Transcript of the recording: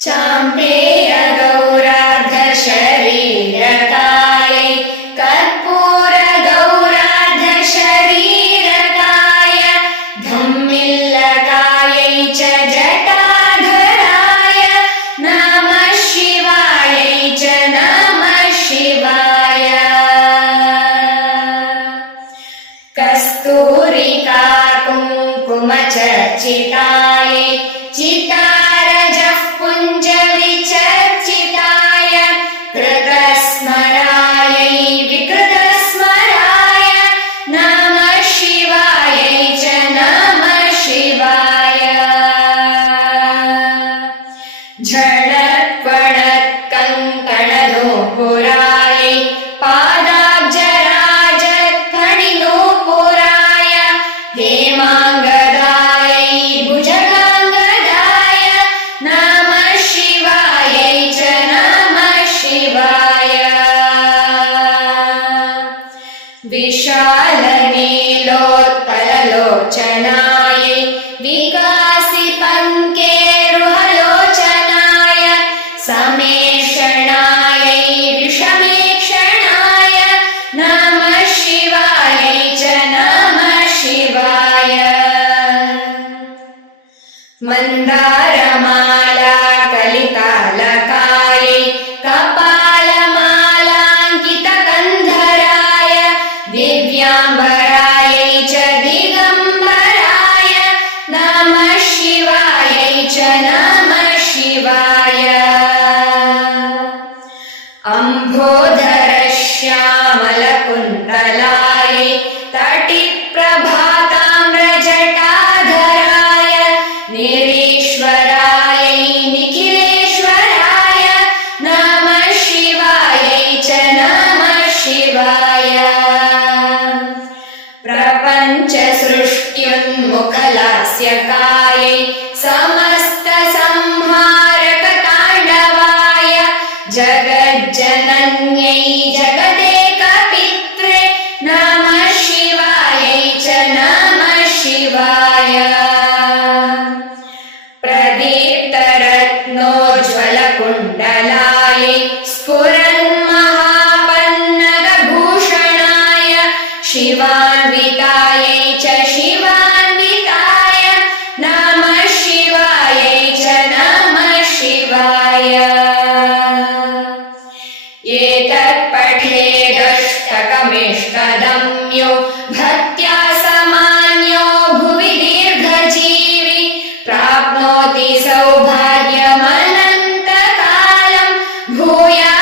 चाम्पेय गौरार्ध शरीरकायै कर्पूर गौरार्ध शरीरकाय धम्मिल्लकायै च जटाधराय नमः शिवायै च नमः शिवाय कस्तूरिका कुङ्कुम चर्चितायै चितारजः पुञ्ज विचर्चिताय कृतस्मरायै विकृतस्मराय नमः शिवायै च नमः शिवाय झडत्वडत्कङ्कणनूपुरायै पादाब्जराजत्फणिनूपुराय हेमाङ्गदायै भुजगाङ्गदाय नमः शिवायै च नमः शिवाय विशालनीलोत्पललोचनायै विकासिपङ्केरुहलोचनाय समेषणायै विषमेक्षणाय नमः शिवायै च नमः शिवाय मन्दारमाला कलितालकायै कपालमालाङ्कितकन्धराय दिव्याम्बरायै च दिगम्बराय नमः शिवायै च नमः शिवाय अम्भोधरश्यामलकुन्तलायै तटिप्रभाताम्रजटाधराय निरीश्वरायै निखिलेश्वराय नमः शिवायै च नमः शिवाय प्रपञ्चसृष्ट्युन्मुखलास्यकायै समस्तसंहारकताण्डवाय जगज्जनन्यै जगदेकपित्रे नमः शिवायै च नमः शिवाय प्रदीप्तरत्नोज्ज्वलकुण्डलायै स्फुरन्महापन्नगभूषणाय शिवान्वितायै च शिवान्विताय नमः शिवायै च नमः शिवाय एतत्पठेदष्टकमिष्टदम्यो भक्त्या समान्यो भुवि दीर्घजीवी प्राप्नोति सौभाग्यमनन्तकालं भूया